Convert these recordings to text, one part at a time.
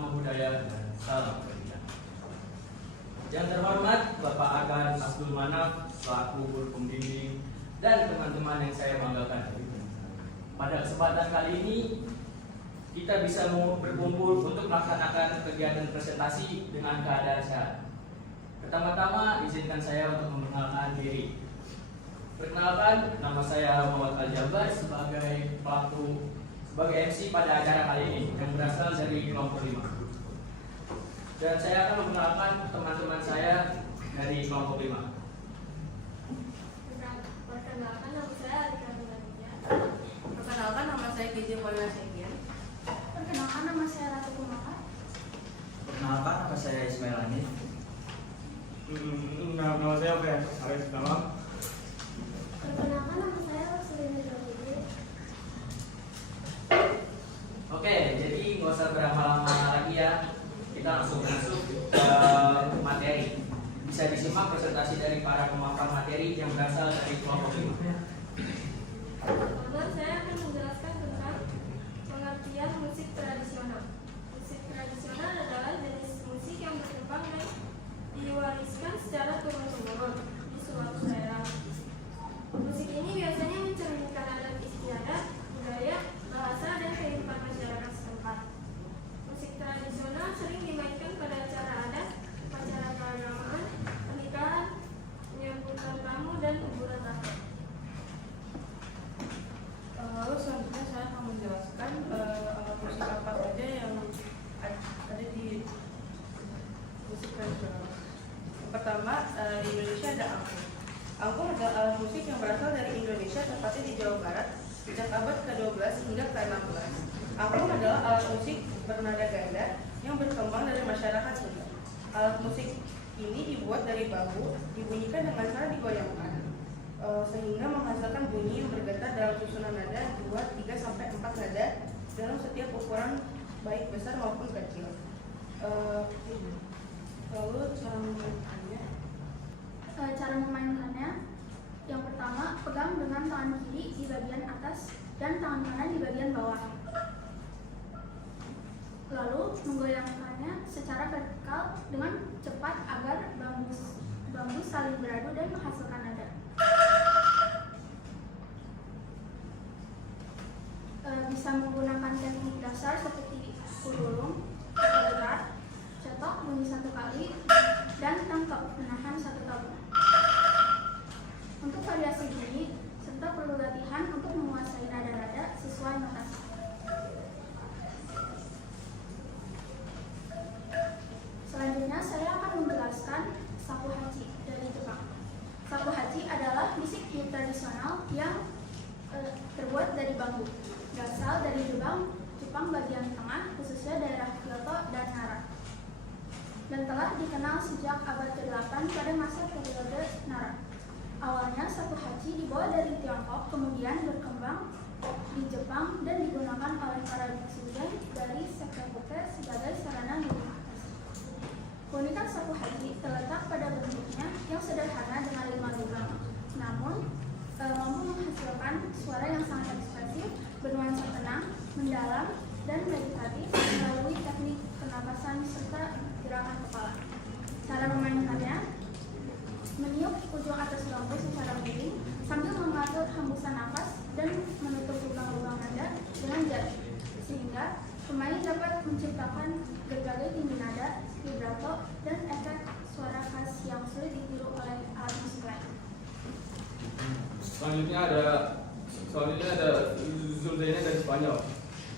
nama budaya dan salam pendidikan. Yang terhormat Bapak Agan Abdul Manaf selaku guru pembimbing dan teman-teman yang saya banggakan. Pada kesempatan kali ini kita bisa berkumpul untuk melaksanakan kegiatan presentasi dengan keadaan sehat. Pertama-tama izinkan saya untuk memperkenalkan diri. Perkenalkan, nama saya Muhammad Al-Jabar sebagai MC pada acara kali ini yang berasal dari kelompok 5. Dan saya akan memperkenalkan teman-teman saya dari kelompok 5. Perkenalkan, nama saya Alika Nurania. Perkenalkan, nama saya Kizia Polina Segian. Perkenalkan, nama saya Ratu Kumaka. Perkenalkan, nama saya Ismail Anif. Nama saya Arif Damam. Perkenalkan, nama saya Roslina Jawidi. Oke, jadi nggak usah berlama-lama lagi ya. Kita langsung masuk ke materi. Bisa disimak presentasi dari para pemaparan materi yang berasal dari kelompok 5. Pertama, saya akan menjelaskan tentang pengertian musik tradisional. Musik tradisional adalah jenis musik yang berkembang dan diwariskan secara turun-temurun di suatu daerah. Musik ini biasanya mencerminkan adat istiadat, budaya, bahasa, dan kehidupan masyarakat setempat. Musik tradisional sering dimainkan pada acara adat, acara keagamaan, pernikahan, penyambutan tamu, dan hiburan rakyat. Lalu selanjutnya saya akan menjelaskan alat musik apa saja yang ada di musik tradisional. Pertama, di Indonesia ada angklung. Angklung adalah alat musik yang berasal dari Indonesia, tepatnya di Jawa Barat, sejak abad ke-12 hingga ke-16. Angklung adalah alat musik bernada ganda yang berkembang dari masyarakat Sunda. Alat musik ini dibuat dari bambu, dibunyikan dengan cara digoyangkan, sehingga menghasilkan bunyi yang bergetar dalam susunan nada 2, 3, sampai 4 nada dalam setiap ukuran baik besar maupun kecil. Lalu cara memainkannya. Cara memainkannya, yang pertama, pegang dengan tangan kiri di bagian atas dan tangan kanan di bagian bawah. Lalu menggoyangkannya secara vertikal dengan cepat agar bambu saling beradu dan menghasilkan nada. Bisa menggunakan teknik dasar seperti kurulung, berat, cetok bunyi 1 kali, dan tangkap menahan 1 tahun. Untuk variasi bunyi, serta perlu latihan untuk menguasai nada-nada sesuai notasi. Selanjutnya saya akan menjelaskan shakuhachi dari Jepang. Shakuhachi adalah musik tradisional yang terbuat dari bambu, berasal dari Jepang bagian tengah, khususnya daerah Kyoto dan Nara, dan telah dikenal sejak abad ke-8 pada masa periode Nara. Awalnya shakuhachi dibawa dari Tiongkok, kemudian berkembang di Jepang dan digunakan oleh para biksu Zen dari sekte Buddha sebagai sarana meditasi. Keunikan shakuhachi terletak pada bentuknya yang sederhana dengan 5 lubang, namun mampu menghasilkan suara yang sangat ekspresif, bernuansa tenang, mendalam, dan meditatif melalui teknik pernapasan serta gerakan kepala. Cara memainkannya, meniup ujung atas bambu secara miring sambil mengatur hembusan nafas dan menutup lubang-lubang nada dengan jari, sehingga pemain dapat menciptakan berbagai tinggi nada, vibrato, dan efek suara khas yang sulit ditiru oleh alat musik lain. Selanjutnya ada Zulzaina dari Spanyol,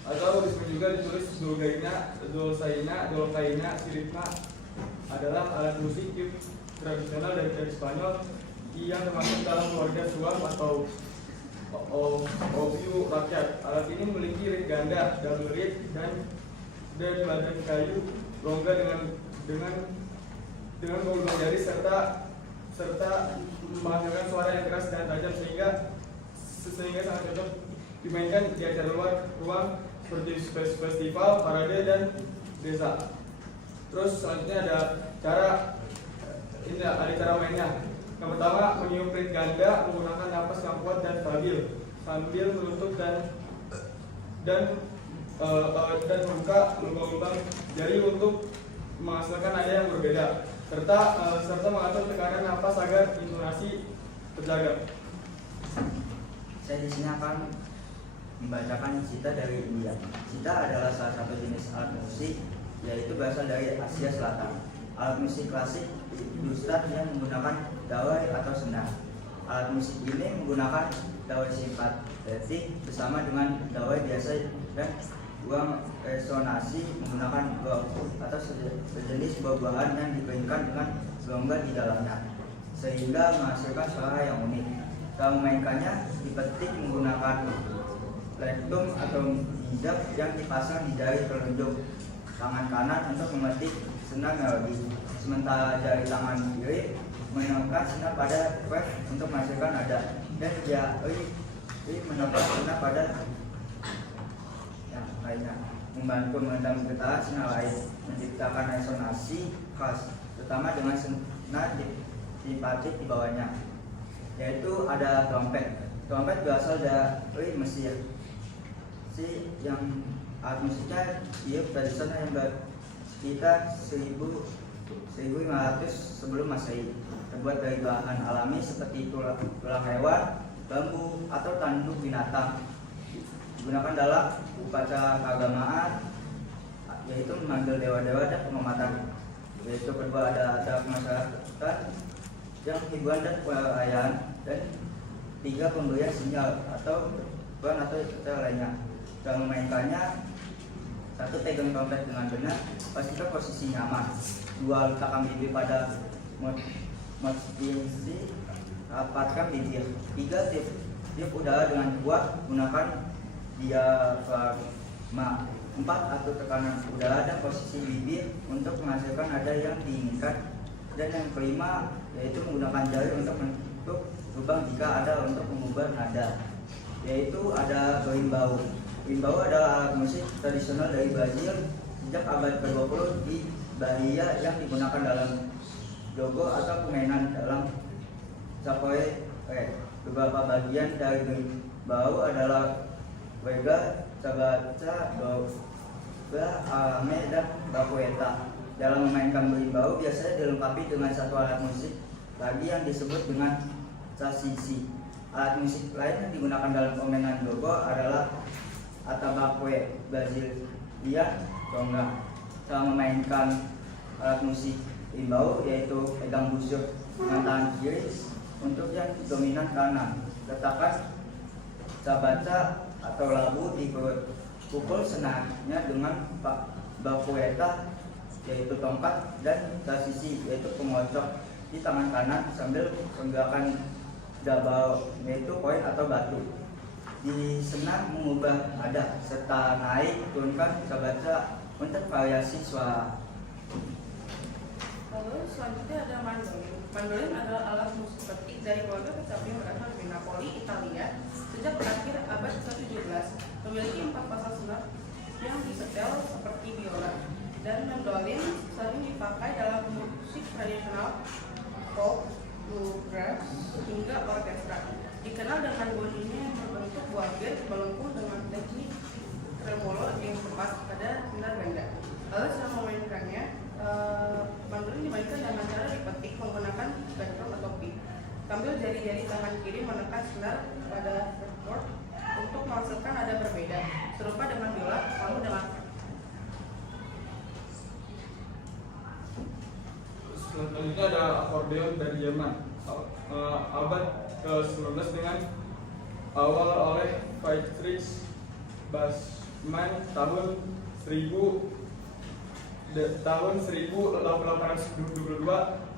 atau disebut juga ditulis Dolcaina, Siripna, adalah alat musik tradisional dari Spanyol yang termasuk dalam keluarga suam atau opiu rakyat. Alat ini memiliki rit ganda, double rit, dan badan kayu rongga dengan mengulung jari serta menghasilkan suara yang keras dan tajam sehingga sangat cocok dimainkan di acara luar ruang seperti festival, parade, dan desa. Terus selanjutnya ada cara mainnya. Yang pertama, meniup rit ganda menggunakan napas yang kuat dan stabil sambil menutup dan dan membuka lubang-lubang jari untuk menghasilkan nada yang berbeda, serta mengatur tekanan napas agar intonasi terjaga. Saya di sini akan membacakan cita dari India. Cita adalah salah satu jenis alat musik, yaitu berasal dari Asia Selatan. Alat musik klasik dustan yang menggunakan dawai atau senar. Alat musik ini menggunakan dawai simpatetik bersama dengan dawai biasa dan ruang resonansi menggunakan gong atau sejenis buah-buahan yang dikeringkan dengan gelombar di dalamnya, sehingga menghasilkan suara yang unik. Cara memainkannya dipetik menggunakan lektum atau hijab yang dipasang di jari telunjuk tangan kanan untuk memetik senar melodi, sementara jari tangan kiri menekan senar pada frame untuk menghasilkan nada, dan jari menekan senar pada yang lainnya, membantu meredam getaran senar lain, menciptakan resonansi khas, terutama dengan senar simpatik di bawahnya. Yaitu ada trompet. Trompet berasal dari Mesir. Yang alat musiknya tiup tradisional yang sekitar 1500 sebelum Masehi, terbuat dari bahan alami seperti tulang hewan, bambu, atau tanduk binatang. Digunakan dalam upacara keagamaan, yaitu memanggil dewa-dewa dan penghormatan. Yaitu kedua ada acara masyarakat yang hiburan dan perayaan, dan tiga pemberian sinyal atau peran atau cara lainnya. Cara memainkannya: satu, pegang trompet dengan benar, pastikan posisi nyaman. Dua, letakkan bibir pada mouthpiece, rapatkan bibir. Tiga, tiup udara dengan kuat, gunakan diafragma. Empat, atur tekanan udara dan posisi bibir untuk menghasilkan nada yang diinginkan. Dan yang kelima, yaitu menggunakan jari untuk menutup lubang jika ada untuk mengubah nada, yaitu ada berimbau. Berimbau adalah alat musik tradisional dari Brazil sejak abad ke-20 di Bahia yang digunakan dalam jogo atau permainan dalam capoeira. Beberapa bagian dari berimbau adalah wega, cabaca, dobra, arame, dan bakueta. Dalam memainkan berimbau biasanya dilengkapi dengan satu alat musik lagi yang disebut dengan sasisi. Alat musik lain yang digunakan dalam permainan jogo adalah atabaque, Brasilia, conga. Cara memainkan alat musik berimbau yaitu pegang busur dengan tangan kiri untuk yang dominan kanan. Letakkan cabaca atau labu di pukul senarnya dengan bakueta, yaitu tongkat, dan sasisi yaitu pengocok di tangan kanan sambil menggerakkan dabao, yaitu koin atau batu. Di senar mengubah nada serta naik turunkan cabaca untuk variasi suara. Lalu selanjutnya ada mandolin. Mandolin adalah alat musik petik dari keluarga kecapi yang berasal dari Napoli, Italia sejak akhir abad ke-17. Memiliki 4 pasang senar yang disetel seperti biola. Dan mandolin sering dipakai dalam musik tradisional, pop, bluegrass, hingga orkestra. Dikenal dengan bunyinya yang berbentuk buah-bir melengkung dengan teknik tremolo yang tepat pada senar benda. Lalu cara memainkannya, mandolin dimainkan dengan cara dipetik menggunakan background atau pick. Sambil jari-jari tangan kiri menekan senar pada fretboard untuk menghasilkan nada berbeda, serupa dengan biola, namun dengan Selanjutnya ada akordeon dari Jerman, abad ke-19 dengan awal oleh Friedrich Bassmann tahun 1822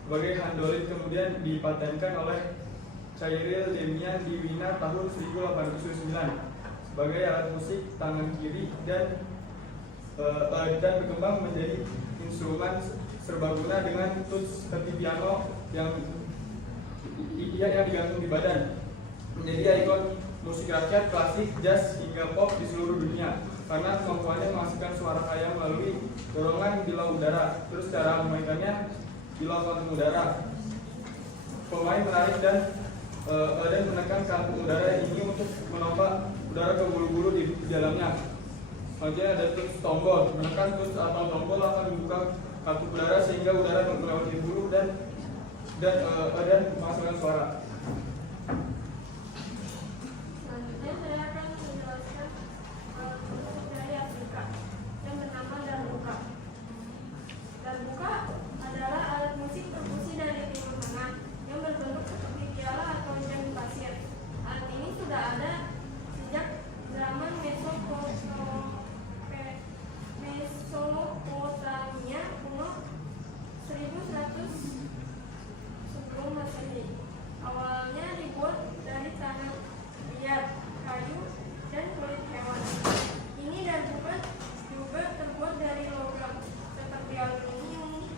sebagai handolin, kemudian dipatenkan oleh Cyril Demian di Wina tahun 1809 sebagai alat musik tangan kiri dan berkembang menjadi instrumen serbaguna dengan tools seperti piano yang digantung di badan, menjadi ikon musik rakyat, klasik, jazz, hingga pop di seluruh dunia karena kemampuannya menghasilkan suara kaya melalui dorongan bilau udara. Terus cara memainkannya bilau kantung udara. Pemain menarik dan menekan kantung udara ini untuk menompa udara ke bulu-bulu di dalamnya. Selanjutnya ada tuts tombol. Menekan tuts atau tombol akan membuka katup udara sehingga udara melewati bulu dan menghasilkan suara. Selanjutnya saya akan menjelaskan musik dari Afrika yang bernama darbuka. Darbuka adalah alat musik perkusi dari Timur Tengah yang berbentuk seperti piala atau jam pasir. Alat ini sudah ada sejak zaman Mesopotamia kuno 1100 sebelum Masehi. Awalnya dibuat dari tanah liat, kayu, dan kulit hewan. Ini darbuka juga terbuat dari logam seperti aluminium.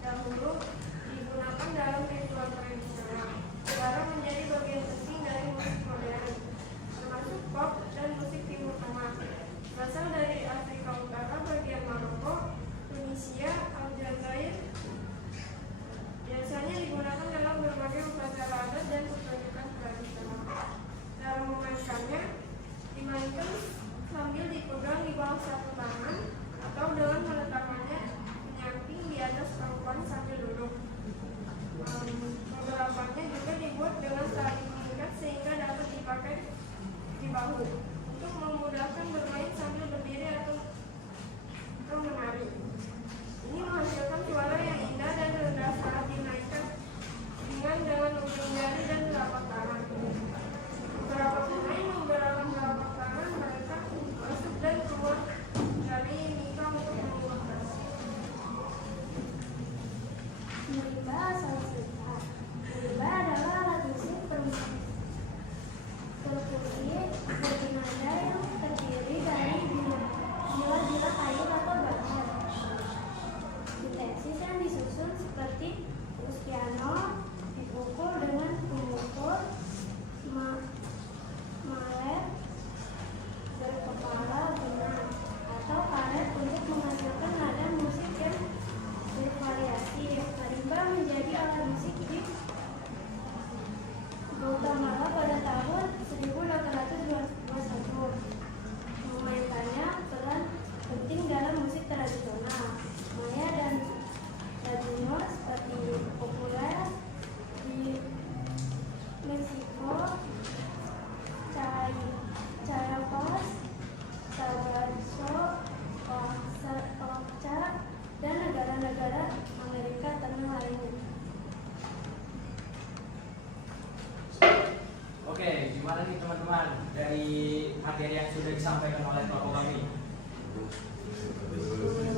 Dahulu digunakan dalam ritual tradisional. Sekarang menjadi bagian penting dari musik modern, termasuk pop dan musik Timur Tengah. Berasal dari Afrika Utara bagian Maroko, Tunisia, Aljazair. Biasanya digunakan dalam berbagai upacara adat dan pertunjukan tradisional. Cara memainkannya dimainkan sambil dipegang di bawah satu tangan atau dengan meletakkannya menyamping di atas perempuan sambil duduk. Beberapanya juga dibuat dengan tali mengikat sehingga dapat dipakai di bahu untuk memudahkan bermain sambil berdiri atau menari. Ini menghasilkan suara yang indah dan rendah saat dimainkan dengan ujung jari dan telapak tangan. Beberapa pemain menggerakkan telapak tangan mereka masuk dan keluar dari mika untuk membuat nasi. Marimba asal Afrika. Marimba adalah alat musik perkusi bernada yang terdiri dari bila-bila kayu atau bahan. Sintesis yang disusun seperti piano dipukul dengan pemukul malet berkepala benang atau karet untuk menghasilkan nada musik yang bervariasi. Marimba menjadi alat musik di Guatemala pada tahun 1821. Memainkannya peran penting dalam musik tradisional. Maya dan Ladino seperti populer di Meksiko, Chiapas, Tabasco, Oaxaca, dan negara-negara Amerika Tengah lainnya. Oke, gimana nih teman-teman dari materi yang sudah disampaikan oleh kelompok kami?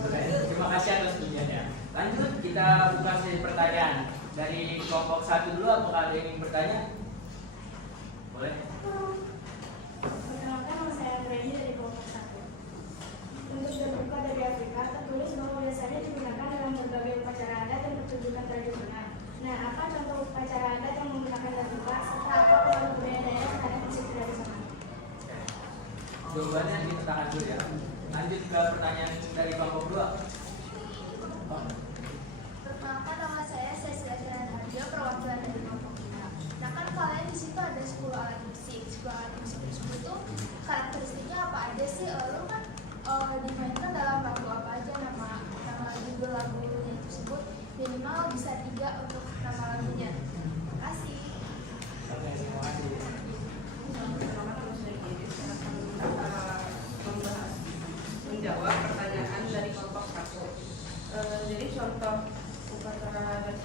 Oke, terima kasih atas ujiannya. Lanjut, kita buka sesi pertanyaan. Dari kelompok 1 dulu, apakah ada yang ingin bertanya? Boleh? Perkenalkan, nama saya Brady dari kelompok 1. Untuk darbuka dari Afrika tertulis bahwa biasanya digunakan dalam berbagai upacara adat dan pertunjukan tradisional. Nah, apa contoh upacara adat yang menggunakan darbuka serta apa pengaruh budaya daerah terhadap musik tradisional? Jawabannya kita tahan dulu ya. Lanjut ke pertanyaan dari kelompok 2. Perkenalkan, nama saya Cecilia Harjo, perwakilan dari kelompok 5. Nah, kan kalian di situ ada 10 alat musik. 10 alat musik tersebut itu karakteristiknya apa aja sih? Lalu kan dimainkan dalam lagu apa aja, nama judul lagu tersebut minimal bisa 3 untuk nama lagunya. Terima kasih. Oke, terima kasih. Menjawab pertanyaan dari kelompok 1. Jadi contoh upacara adat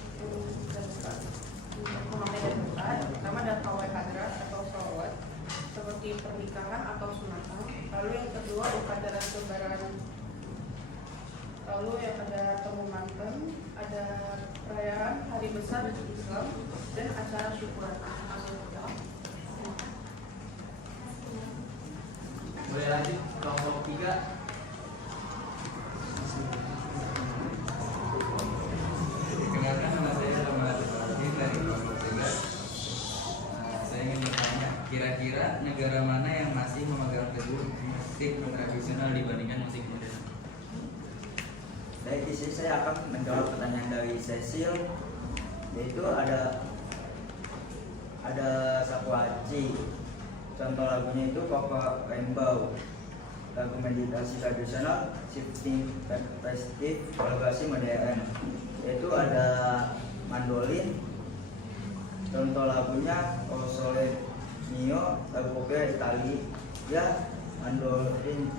memakai darbuka, pertama ada pawai hadrat atau sholawat seperti pernikahan atau sunatan. Lalu yang kedua upacara lebaran. Lalu yang ada pengumatan, ada perayaan hari besar Islam dan acara syukuran. Boleh lanjut kelompok 3. Perkenalkan, nama saya Rahmat Ibrahim dari kelompok 3. Saya ingin bertanya, kira-kira negara mana yang masih memegang teguh musik tradisional dibandingkan musik modern? Baik, di sini saya akan menjawab pertanyaan dari Cecil, yaitu ada Sapuaci. Contoh lagunya itu Papa Rainbow, lagu meditasi tradisional, shifting perspective, kolaborasi modern. Yaitu ada mandolin. Contoh lagunya O Sole Mio, lagu opera Italia, mandolin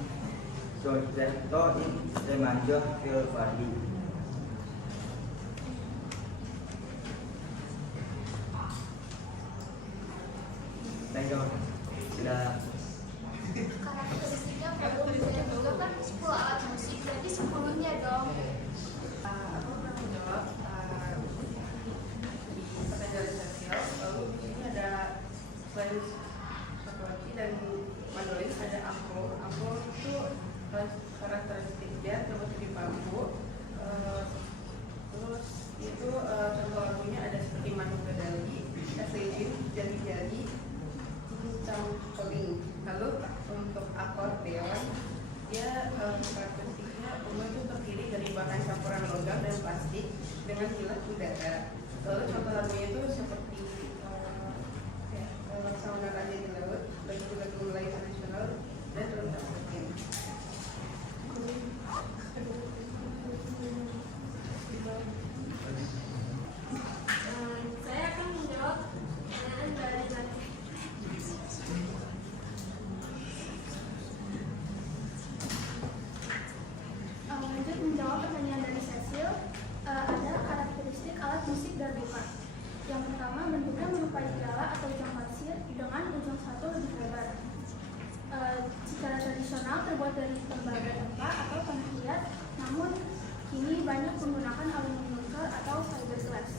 Concerto in Re Major Vivaldi. Thank you. Sudah. Karakteristiknya belum, saya juga kan 10 alat musik, berarti 10-nya dong. Aku pernah menjawab di pertanyaan sosial. Lalu ini ada selain satuati dan mandolin ada angko. Angko itu karakteristiknya terbuat dari bambu. Terus itu contoh lagunya ada seperti Manu Gadali, Evelyn, Jari-Jari, Cincang Koling. Lalu untuk akordeon, dia karakteristiknya umumnya itu terdiri dari bahan campuran logam dan plastik dengan hilas udara. Lalu contoh lagunya itu seperti Sauna Raja di Laut, lagu-lagu Melayu tradisional dan rentak sekin. Saya akan menjawab pertanyaan dari Nadia. Lanjut menjawab pertanyaan dari Cecil, ada karakteristik alat musik darbuka. Yang pertama, bentuknya menyerupai piala atau ujung pasir dengan ujung satu lebih lebar. Secara tradisional terbuat dari tembaga tempa atau tanah liat, namun kini banyak menggunakan aluminium nikel atau fiberglass.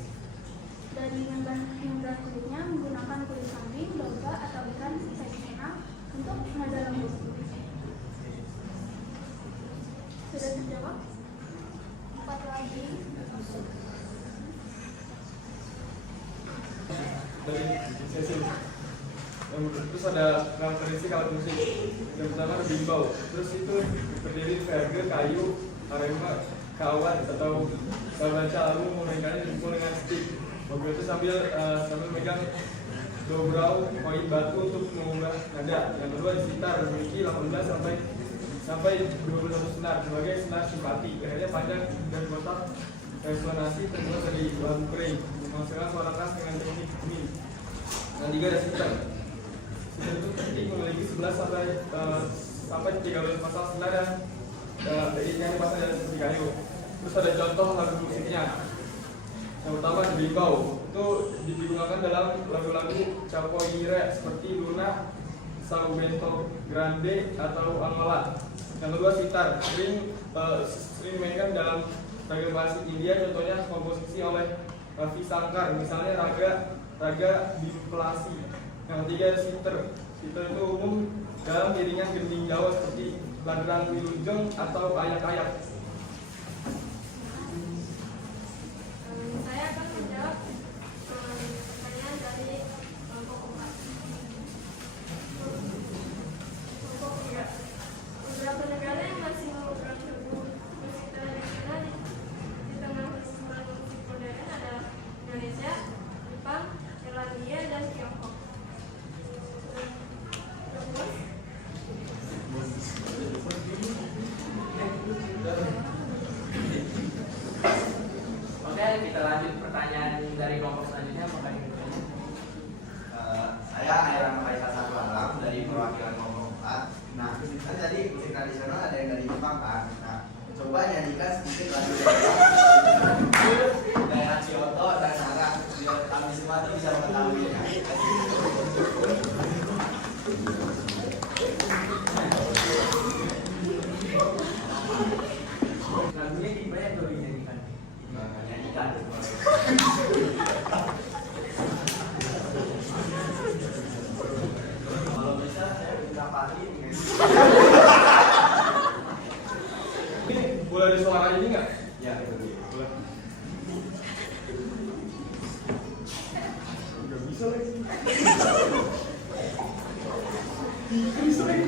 Dari membrana kulitnya menggunakan kulit kambing, domba atau ikan tradisional untuk nada lembut. Sudah terjawab? 4 lagi. Dari sesi terus ada karakteristik alat musik. Yang pertama ada bimbau, terus itu terdiri verge, kayu, arema, kawan atau baca lalu memainkannya dipukul dengan stick. Mobil itu sambil megang dobrau koin batu untuk mengubah nada. Yang kedua di sitar memiliki 18 sampai 21 senar sebagai senar simpati. Akhirnya panjang dan kotak resonansi terbuat dari bambu kering menghasilkan suara khas dengan teknik ini. Yang tiga ada sitar. Sitar itu penting memiliki 11 sampai 13 pasal senar dan yang dipasang dari seperti kayu. Terus ada contoh lagu musiknya. Yang pertama di bimbau, itu digunakan dalam lagu-lagu capoeira seperti Luna, Sao Bento Grande atau Angola. Yang kedua sitar, sering dimainkan dalam raga klasik India, contohnya komposisi oleh Ravi Shankar, misalnya raga Bimplasi. Yang ketiga sitar itu umum dalam iringan gending Jawa seperti ladrang wilujeng atau ayak-ayak. Saya akan menjawab pertanyaan dari kelompok 4. Kelompok 3. Beberapa negara yang masih memegang teguh musik tradisional di tengah perkembangan musik modern adalah Indonesia, Jepang, Irlandia, dan Tiongkok. Oke, kita lanjut pertanyaan dari kelompok selanjutnya. Saya Airan Faisal Satu Alam dari perwakilan kelompok 4. Nah, kan tadi musik tradisional ada yang dari Jepang kan. Nah, coba nyanyikan sedikit lagu dari Hachioto dan Nara biar kami semua tuh bisa mengetahui ya. Lagunya dibayar atau dinyanyikan? Nyanyikan. Kalau bisa saya minta pagi. Ini boleh ada suara ini nggak? Ya, itu dia. Boleh. Nggak bisa lagi. Bisa lagi.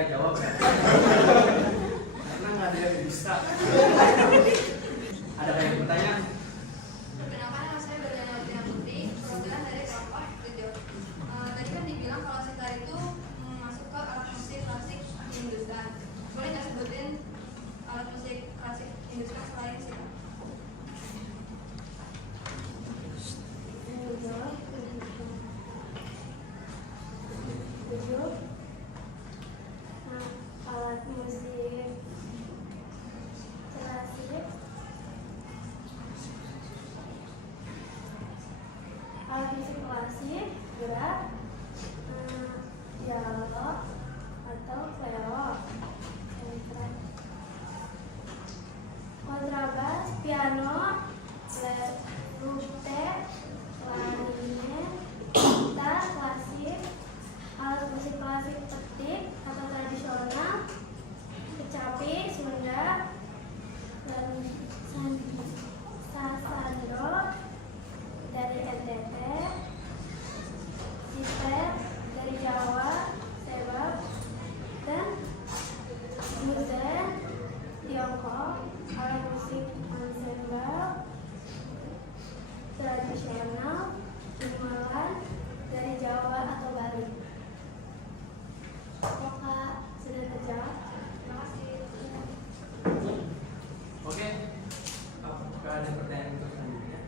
saya jawab ya. Karena nggak ada yang bisa. Ada yang bertanya? Perkenalkan, nama saya Berdana Tina Putri, perwakilan dari kelompok 7. Tadi kan dibilang kalau sitar itu masuk ke alat musik klasik Hindustan. Boleh nggak sebutin alat musik klasik Hindustan selain sitar? Alat musik klasik, berat, piano atau fleo, kontrabas, piano, flute, klarinet, gitar klasik, alat musik klasik petik atau tradisional, kecapi, Sunda, dan sasando dari NTT, gitar dari Jawa, sebab, dan musik Tiongkok, alat musik ensemble tradisional, gamelan dari Jawa atau Bali. Apakah sudah terjawab? Terima kasih. Oke. Apakah ada pertanyaan selanjutnya?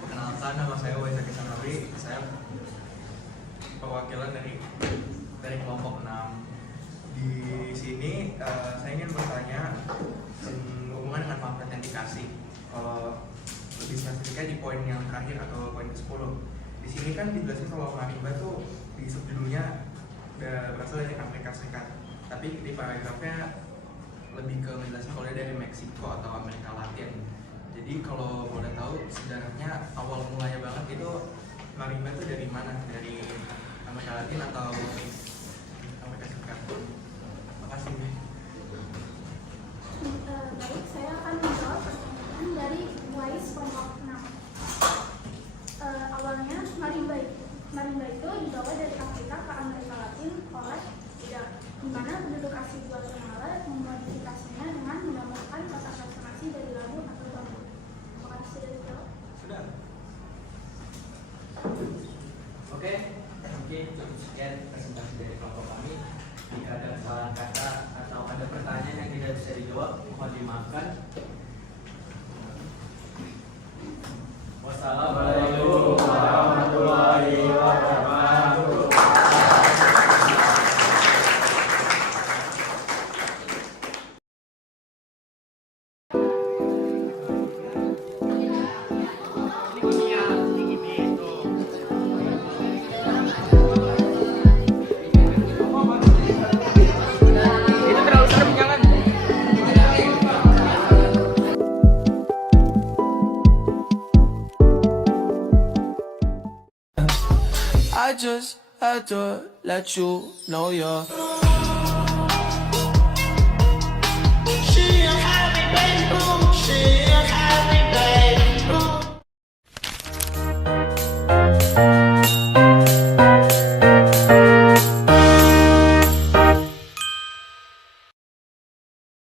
Perkenalkan, nama saya Waiza Kisanawi. Saya perwakilan dari kelompok 6. Di sini saya ingin bertanya hubungan dengan pamflet yang dikasih. Kalau lebih spesifiknya di poin yang terakhir atau poin ke-10. Di sini kan dijelasin kalau marimba tuh di subjudulnya berasal dari Amerika Serikat. Tapi di paragrafnya lebih ke menjelaskan kalau dia dari Meksiko atau Amerika Latin. Jadi kalau boleh tahu sebenarnya awal mulanya banget itu marimba itu dari mana? Dari Amerika Latin atau Amerika Serikat? Makasih. Baik, saya akan menjawab pertanyaan dari Wais kelompok 6. Awalnya marimba itu dibawa dari Afrika ke Amerika Latin oleh di mana penduduk asli Guatemala memodifikasinya dengan menambahkan kata resonansi dari lagu atau bambu. Apakah sudah dijawab? Sudah. Oke, mungkin cukup sekian presentasi dari kelompok kami. Jika ada kesalahan kata atau ada pertanyaan yang tidak bisa dijawab, mohon dimaafkan. Wassalamualaikum warahmatullahi wabarakatuh. I just had to let you know you're